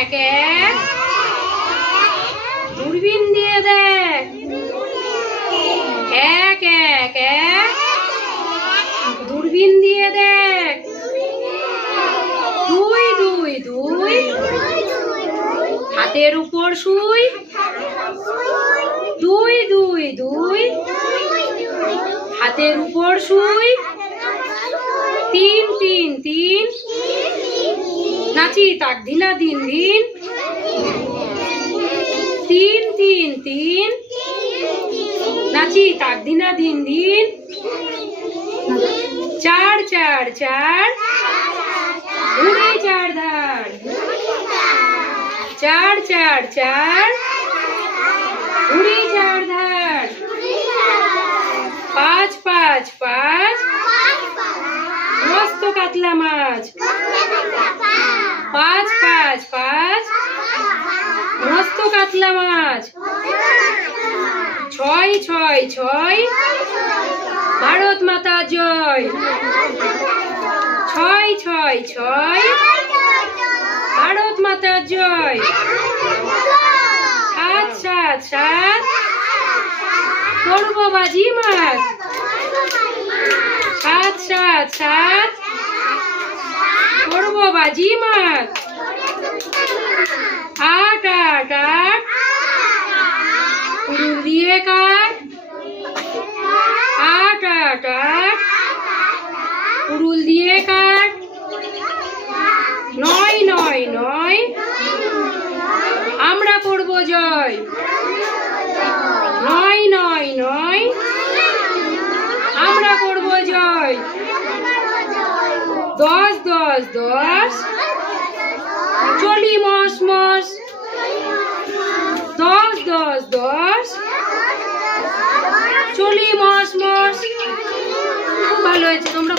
এক এক, দূরবীন দিয়ে দেখ। এক এক এক, দূরবীন দিয়ে দেখ। দুই দুই দুই, হাতের উপর শুই। দুই দুই দুই, হাতের উপর শুই। তিন তিন তিন, নাচি তাক ধিনা দিন দিন। তিন তিন তিন, নাচি তাক ধিনা দিন দিন। চার চার চার, ঘুরে চার ধার। চার চার চার, ঘুরে চার ধার। পাঁচ পাঁচ পাঁচ, মস্ত কাতলা মাছ। পাঁচ পাঁচ পাঁচ, মস্ত কাতলা মাছ। ছয় ছয় ছয়, ভারত মাতা জয়। ছয় ছয় ছয়, ভারত মাতা জয়। সাত সাত সাত, করব বাজি মাছ। সাত সাত সাত, করব বাজি মাছ। আট আট আট, উড়ুল দিয়ে কাট। আট আট আট, উড়ুল দিয়ে কাট। নয় নয় নয়, আমরা করব জয়। নয় নয় নয়, আমরা করব জয়। দশ দশ দশ, চলি মস মস। দশ দশ দশ, চলি মস মস। খুব ভালো হয়েছে, তোমরা